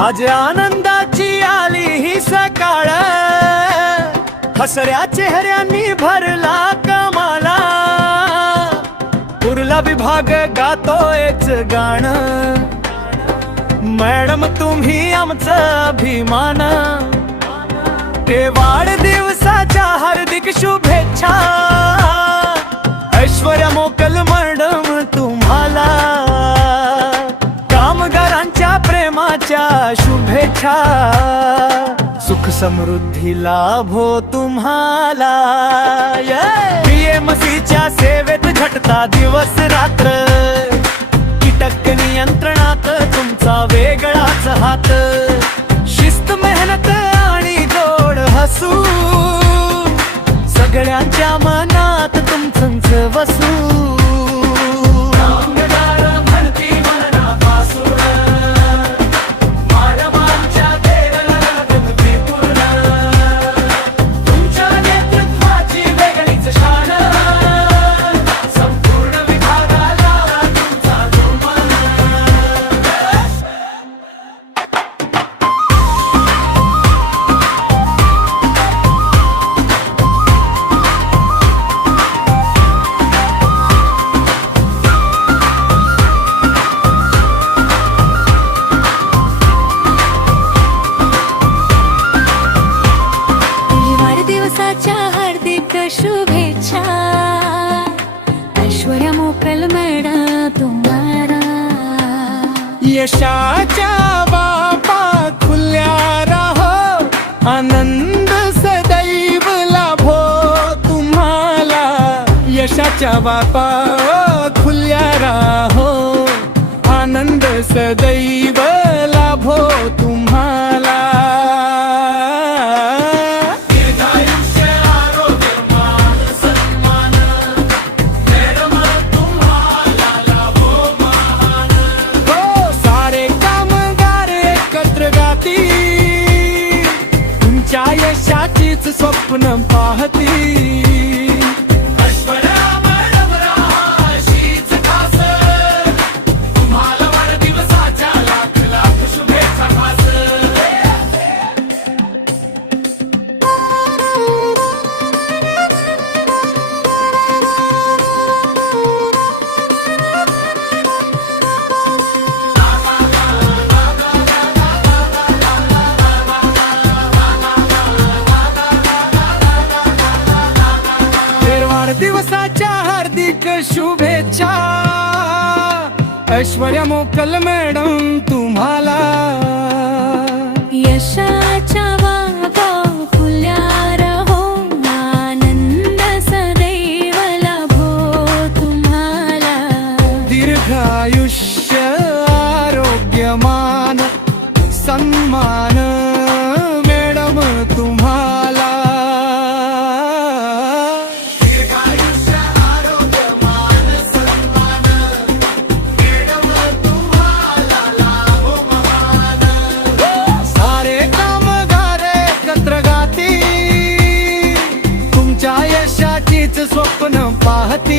आज आनंदाची आली ही सकाळ, हसऱ्या चेहऱ्यांनी भरला कमाला, उरला विभाग गातोयच गाणं, मॅडम तुम्ही आमचा अभिमान, ते वाढदिवसाच्या हार्दिक शुभेच्छा, ऐश्वर्या मोकल मॅडम तुम्हाला, कामगारांच्या प्रेमाच्या शुभेच्छा, सुख समृद्धी लाभो तुम्हाला। बीएमसीच्या सेवेत झटता दिवस रात्र, कीटक नियंत्रणात तुमचा वेगळाच हात, शिस्त मेहनत आणि गोड हसू, सगळ्यांच्या मनात तुमचंच वसू। शुभेच्छा, ऐश्वर्या मोकल मॅडम तुम्हाला, यशाच्या बाबा खुल्या राहो, आनंद सदैव लाभो तुम्हाला, यशाच्या बाबा खुल्या राहो, आनंद सदैव लाभो तुम्हाला। तुमच्या यशाचीच स्वप्न पाहती, ऐश्वर्या मॅडम राशीच खास, तुम्हाला वाढदिवसाच्या लाख लाख शुभेच्छा खास। दिवसाच्या हार्दिक शुभेच्छा, ऐश्वर्या मोकल मॅडम तुम्हाला, यशाच्या बाबा खुल्या राहो, आनंद सदैव लाभो तुम्हाला, दीर्घायुष्य आरोग्यमान सन्मान मॅडम तुम्हाला, स्वप्न पाहती।